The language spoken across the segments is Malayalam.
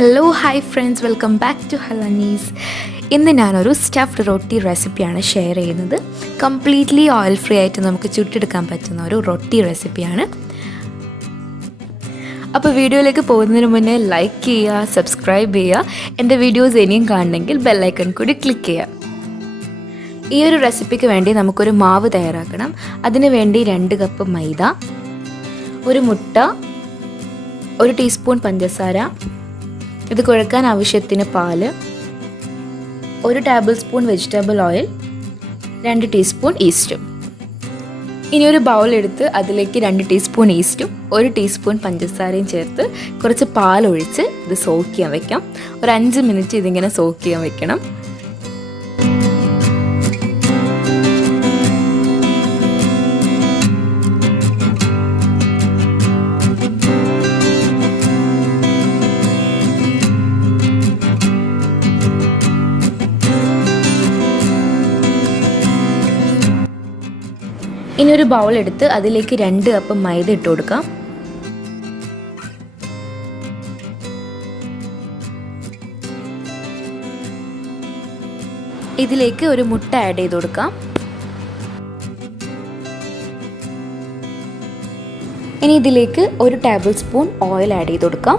Hello, hi friends, welcome back to Hala Neez. ഇന്ന് ഞാനൊരു സ്റ്റഫ്ഡ് റൊട്ടി റെസിപ്പിയാണ് ഷെയർ ചെയ്യുന്നത്. കംപ്ലീറ്റ്ലി ഓയിൽ ഫ്രീ ആയിട്ട് നമുക്ക് ചുട്ടെടുക്കാൻ പറ്റുന്ന ഒരു റൊട്ടി റെസിപ്പിയാണ്. അപ്പോൾ വീഡിയോയിലേക്ക് പോകുന്നതിന് മുന്നേ ലൈക്ക് ചെയ്യുക, സബ്സ്ക്രൈബ് ചെയ്യുക. എൻ്റെ വീഡിയോസ് ഇനിയും കാണണമെങ്കിൽ ബെല്ലൈക്കൺ കൂടി ക്ലിക്ക് ചെയ്യുക. ഈ ഒരു റെസിപ്പിക്ക് വേണ്ടി നമുക്കൊരു മാവ് തയ്യാറാക്കണം. അതിന് വേണ്ടി 2 കപ്പ് മൈദ, ഒരു മുട്ട, 1 ടീസ്പൂൺ പഞ്ചസാര, ഇത് കുഴക്കാൻ ആവശ്യത്തിന് പാല്, 1 tablespoon vegetable oil, 2 teaspoon ഈസ്റ്റും. ഇനി ഒരു ബൗൾ എടുത്ത് അതിലേക്ക് 2 ടീസ്പൂൺ ഈസ്റ്റും 1 ടീസ്പൂൺ പഞ്ചസാരയും ചേർത്ത് കുറച്ച് പാലൊഴിച്ച് ഇത് സോക്ക് ചെയ്യാൻ വെക്കാം. ഒരു 5 മിനിറ്റ് ഇതിങ്ങനെ സോക്ക് ചെയ്യാൻ വെക്കണം. ഇനി ഒരു ബൗൾ എടുത്ത് അതിലേക്ക് 2 കപ്പ് മൈദ ഇട്ട് കൊടുക്കാം. ഇതിലേക്ക് ഒരു മുട്ട ആഡ് ചെയ്ത് കൊടുക്കാം. ഇനി ഇതിലേക്ക് 1 ടേബിൾ സ്പൂൺ ഓയിൽ ആഡ് ചെയ്ത് കൊടുക്കാം.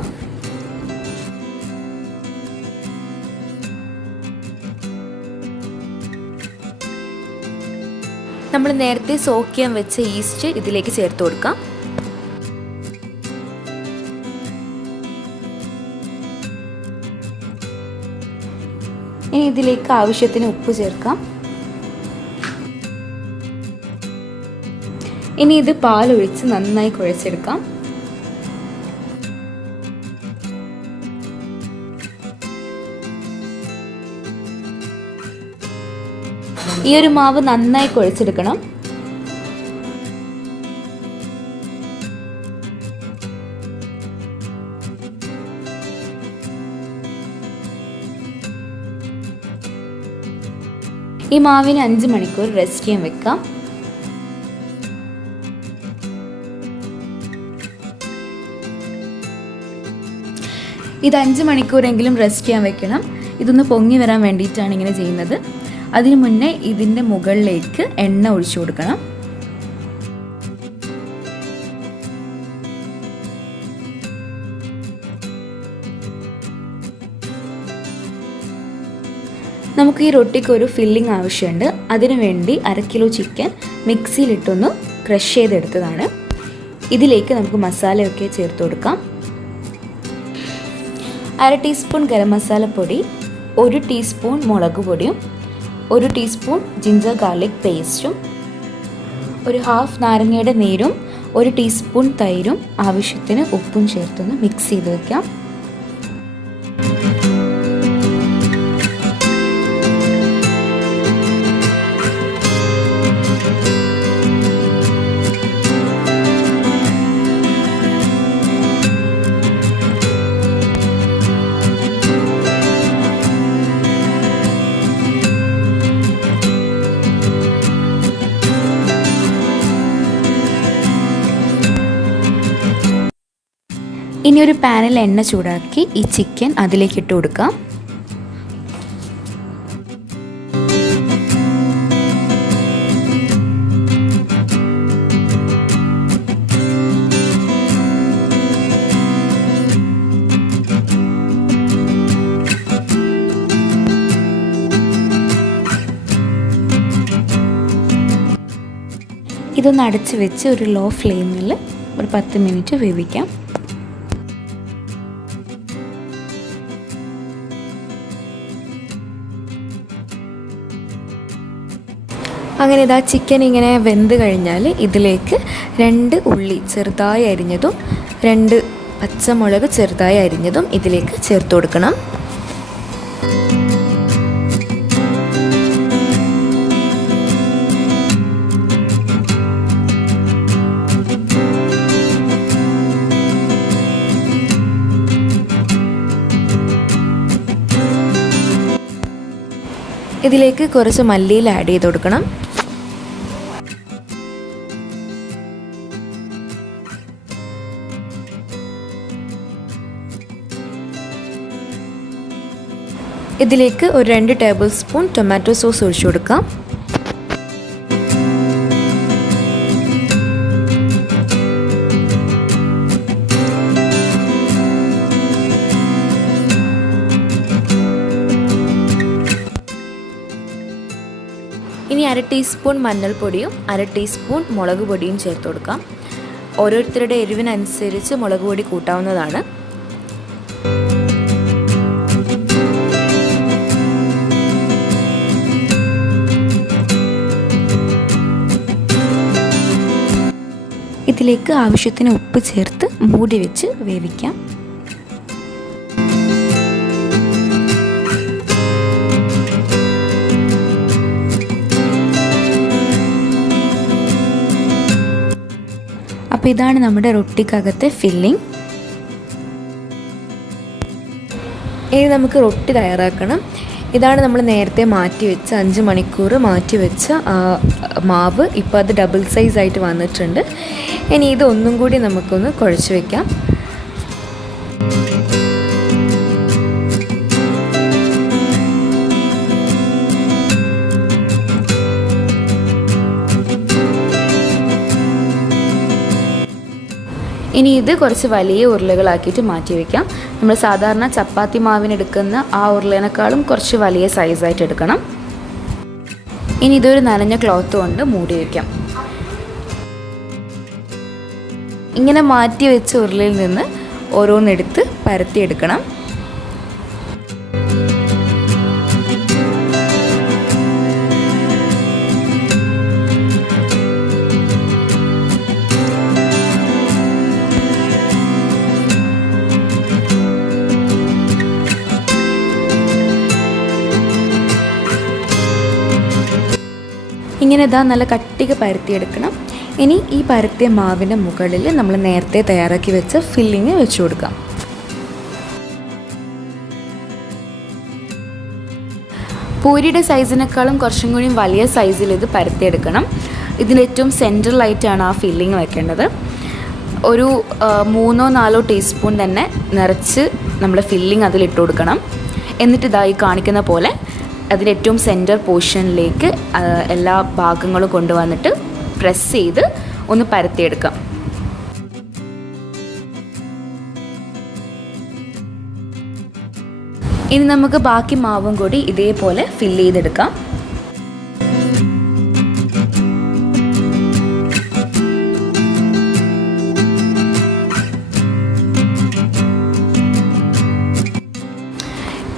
നമ്മൾ നേരത്തെ സോക്ക് ചെയ്യാൻ വെച്ച ഈസ്റ്റ് ഇതിലേക്ക് ചേർത്ത് കൊടുക്കാം. ഇനി ഇതിലേക്ക് ആവശ്യത്തിന് ഉപ്പ് ചേർക്കാം. ഇനി ഇത് പാലൊഴിച്ച് നന്നായി കുഴച്ചെടുക്കാം. ഈ ഒരു മാവ് നന്നായി കുഴച്ചെടുക്കണം. ഈ മാവിന് 5 മണിക്കൂർ റെസ്റ്റ് ചെയ്യാൻ വെക്കാം. ഇത് 5 മണിക്കൂറെങ്കിലും റെസ്റ്റ് ചെയ്യാൻ വെക്കണം. ഇതൊന്ന് പൊങ്ങി വരാൻ വേണ്ടിയിട്ടാണ് ഇങ്ങനെ ചെയ്യുന്നത്. അതിനു മുന്നേ ഇതിൻ്റെ മുകളിലേക്ക് എണ്ണ ഒഴിച്ചു കൊടുക്കണം. നമുക്ക് ഈ റൊട്ടിക്ക് ഒരു ഫില്ലിംഗ് ആവശ്യമുണ്ട്. അതിനു വേണ്ടി 1/2 കിലോ ചിക്കൻ മിക്സിയിലിട്ടൊന്ന് ക്രഷ് ചെയ്തെടുത്തതാണ്. ഇതിലേക്ക് നമുക്ക് മസാലയൊക്കെ ചേർത്ത് കൊടുക്കാം. 1/2 ടീസ്പൂൺ ഗരം മസാലപ്പൊടി, 1 ടീസ്പൂൺ മുളക് പൊടിയും, 1 ടീസ്പൂൺ ജിഞ്ചർ ഗാർലിക് പേസ്റ്റും, ഒരു ഹാഫ് നാരങ്ങയുടെ നീരും, 1 ടീസ്പൂൺ തൈരും, ആവശ്യത്തിന് ഉപ്പും ചേർത്തൊന്ന് മിക്സ് ചെയ്ത് വയ്ക്കാം. ഇനി ഒരു പാനിൽ എണ്ണ ചൂടാക്കി ഈ ചിക്കൻ അതിലേക്ക് ഇട്ട് കൊടുക്കാം. ഇതൊന്ന് അടച്ച് വെച്ച് ഒരു ലോ ഫ്ലെയിമിൽ ഒരു 10 മിനിറ്റ് വേവിക്കാം. അങ്ങനെ ഇതാ ചിക്കൻ ഇങ്ങനെ വെന്ത് കഴിഞ്ഞാൽ ഇതിലേക്ക് 2 ഉള്ളി ചെറുതായി അരിഞ്ഞതും 2 പച്ചമുളക് ചെറുതായി അരിഞ്ഞതും ഇതിലേക്ക് ചേർത്ത് കൊടുക്കണം. ഇതിലേക്ക് കുറച്ച് മല്ലിയില ആഡ് ചെയ്ത് കൊടുക്കണം. ഇതിലേക്ക് ഒരു 2 ടേബിൾ സ്പൂൺ ടൊമാറ്റോ സോസ് ഒഴിച്ചു കൊടുക്കാം. ഇനി 1/2 ടീസ്പൂൺ മഞ്ഞൾപ്പൊടിയും 1/2 ടീസ്പൂൺ മുളക് പൊടിയും ചേർത്ത് കൊടുക്കാം. ഓരോരുത്തരുടെ എരിവിനനുസരിച്ച് മുളക് പൊടി കൂട്ടാവുന്നതാണ്. ഇതിലേക്ക് ആവശ്യത്തിന് ഉപ്പ് ചേർത്ത് മൂടി വെച്ച് വേവിക്കാം. അപ്പോൾ ഇതാണ് നമ്മുടെ റൊട്ടിക്കകത്തെ ഫില്ലിംഗ്. ഇനി നമുക്ക് റൊട്ടി തയ്യാറാക്കണം. ഇതാണ് നമ്മൾ നേരത്തെ മാറ്റി വെച്ച 5 മണിക്കൂർ മാറ്റി വെച്ച മാവ്. ഇപ്പോൾ അത് ഡബിൾ സൈസായിട്ട് വന്നിട്ടുണ്ട്. ഇനി ഇതൊന്നും കൂടി നമുക്കൊന്ന് കുഴച്ച് വയ്ക്കാം. ഇനി ഇത് കുറച്ച് വലിയ ഉരുളകളാക്കിയിട്ട് മാറ്റി വയ്ക്കാം. നമ്മൾ സാധാരണ ചപ്പാത്തി മാവിനെടുക്കുന്ന ആ ഉരുളേനേക്കാളും കുറച്ച് വലിയ സൈസായിട്ട് എടുക്കണം. ഇനി ഇതൊരു നനഞ്ഞ ക്ലോത്ത് കൊണ്ട് മൂടി വയ്ക്കാം. ഇങ്ങനെ മാറ്റി വെച്ച ഉരുളയിൽ നിന്ന് ഓരോന്നെടുത്ത് പരത്തിയെടുക്കണം. ഇങ്ങനെ ഇതാ നല്ല കട്ടിക്ക് പരത്തിയെടുക്കണം. ഇനി ഈ പരത്തിയ മാവിൻ്റെ മുകളിൽ നമ്മൾ നേരത്തെ തയ്യാറാക്കി വെച്ച ഫില്ലിങ് വെച്ച് കൊടുക്കാം. പൂരിയുടെ സൈസിനേക്കാളും കുറച്ചും കൂടി വലിയ സൈസിൽ ഇത് പരത്തിയെടുക്കണം. ഇതിൻ്റെ ഏറ്റവും സെൻട്രലായിട്ടാണ് ആ ഫില്ലിങ് വെക്കേണ്ടത്. ഒരു 3-4 ടീസ്പൂൺ തന്നെ നിറച്ച് നമ്മൾ ഫില്ലിങ് അതിലിട്ട് കൊടുക്കണം. എന്നിട്ട് ഇതായി കാണിക്കുന്ന പോലെ അതിൻ്റെ ഏറ്റവും സെൻറ്റർ പോർഷനിലേക്ക് എല്ലാ ഭാഗങ്ങളും കൊണ്ടുവന്നിട്ട് പ്രസ് ചെയ്ത് ഒന്ന് പരത്തിയെടുക്കാം. ഇനി നമുക്ക് ബാക്കി മാവും കൂടി ഇതേപോലെ ഫില്ല് ചെയ്തെടുക്കാം.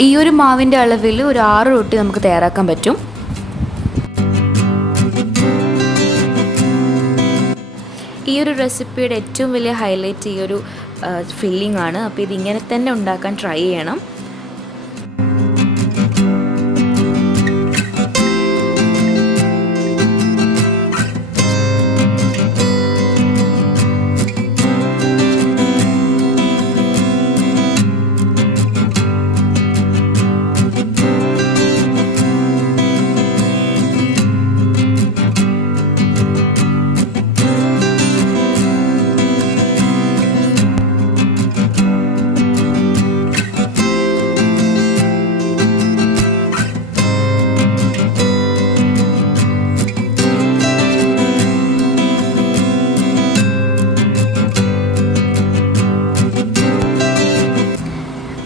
ഈ ഒരു മാവിൻ്റെ അളവിൽ ഒരു 6 റൊട്ടി നമുക്ക് തയ്യാറാക്കാൻ പറ്റും. ഈ ഒരു റെസിപ്പിയുടെ ഏറ്റവും വലിയ ഹൈലൈറ്റ് ഈ ഒരു ഫില്ലിംഗ് ആണ്. അപ്പോൾ ഇതിങ്ങനെ തന്നെ ഉണ്ടാക്കാൻ ട്രൈ ചെയ്യണം.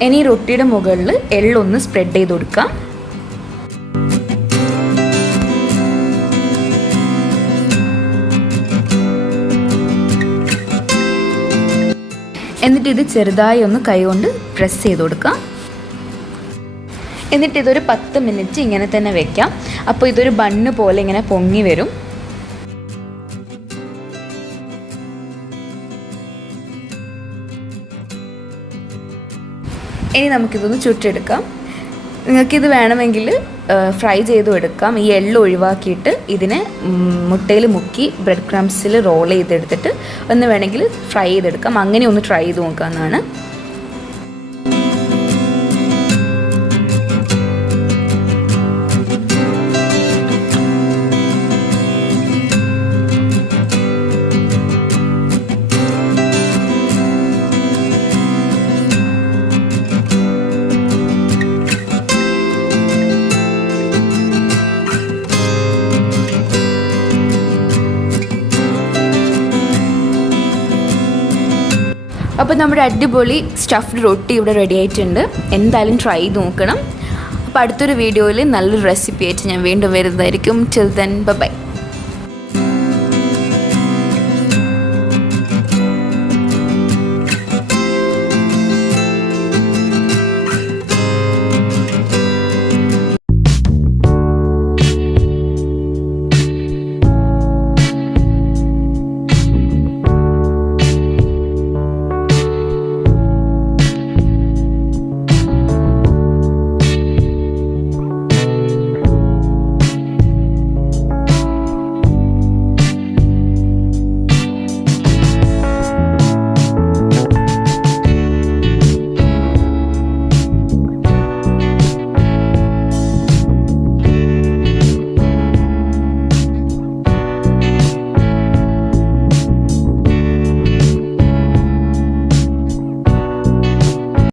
ഇനി റൊട്ടിയുടെ മുകളിൽ എള്ളൊന്ന് സ്പ്രെഡ് ചെയ്ത് കൊടുക്കാം. എന്നിട്ട് ഇത് ചെറുതായി ഒന്ന് കൈകൊണ്ട് പ്രസ് ചെയ്ത് കൊടുക്കാം. എന്നിട്ട് ഇതൊരു 10 മിനിറ്റ് ഇങ്ങനെ തന്നെ വെക്കാം. അപ്പോൾ ഇതൊരു ബണ്ണ് പോലെ ഇങ്ങനെ പൊങ്ങി വരും. ഇനി നമുക്കിതൊന്ന് ചുട്ടെടുക്കാം. നിങ്ങൾക്കിത് വേണമെങ്കിൽ ഫ്രൈ ചെയ്തും എടുക്കാം. ഈ എള്ള് ഒഴിവാക്കിയിട്ട് ഇതിനെ മുട്ടയിൽ മുക്കി ബ്രെഡ് ക്രംസിൽ റോൾ ചെയ്തെടുത്തിട്ട് ഒന്ന് വേണമെങ്കിൽ ഫ്രൈ ചെയ്തെടുക്കാം. അങ്ങനെ ഒന്ന് ട്രൈ ചെയ്ത് നോക്കാമെന്നാണ്. അപ്പോൾ നമ്മുടെ അടിപൊളി സ്റ്റഫ്ഡ് റൊട്ടി ഇവിടെ റെഡി ആയിട്ടുണ്ട്. എന്തായാലും ട്രൈ ചെയ്ത് നോക്കണം. അപ്പോൾ അടുത്തൊരു വീഡിയോയിൽ നല്ലൊരു റെസിപ്പി ആയിട്ട് ഞാൻ വീണ്ടും വരുന്നതായിരിക്കും. Till then bye.